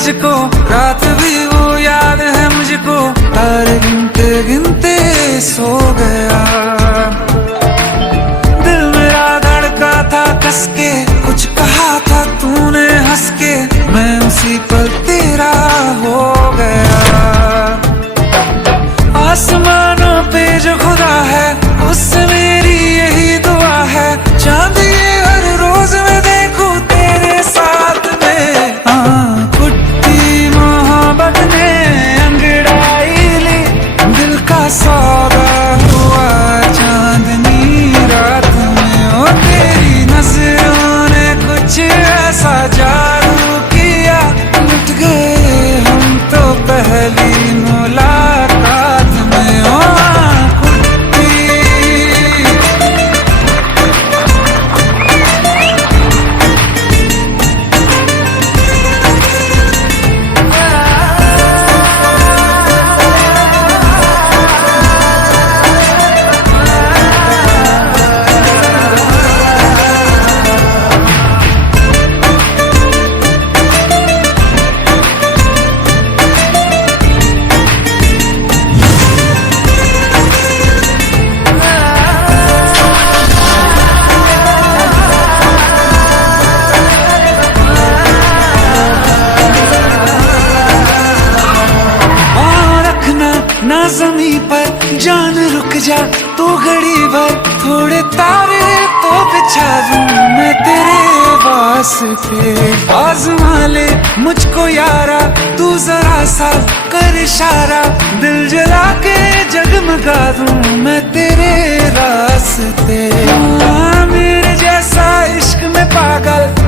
तुझको, रात भी वो याद है मुझको, तारे गिनते गिनते सो गया। दिल मेरा धड़का था कस के, कुछ कहा था तूने हंस के, मैं उसी पल तेरा हो गया। आसमानों पे जो खुदा है, उससे मेरी यही दुआ है, चांद ये हर रोज मैं देखूं तेरे साथ में। कुट्टी मोहब्बत ने अंगड़ाई ली, दिल का सौदा हुआ चांदनी रात में। ओ तेरी नजरों ने कुछ ऐसा जादू किया, लुट गए हम तो पहली मुलाकात में। ओ ना ज़मीं पर जान रुक जा तू घड़ी भर, थोड़े तारे तो बिछा दूं मैं तेरे वास्ते। आज़मा ले मुझको यारा, तू जरा सा कर इशारा, दिल जला के जगमगा दूं मैं तेरे रास्ते। मेरे जैसा इश्क में पागल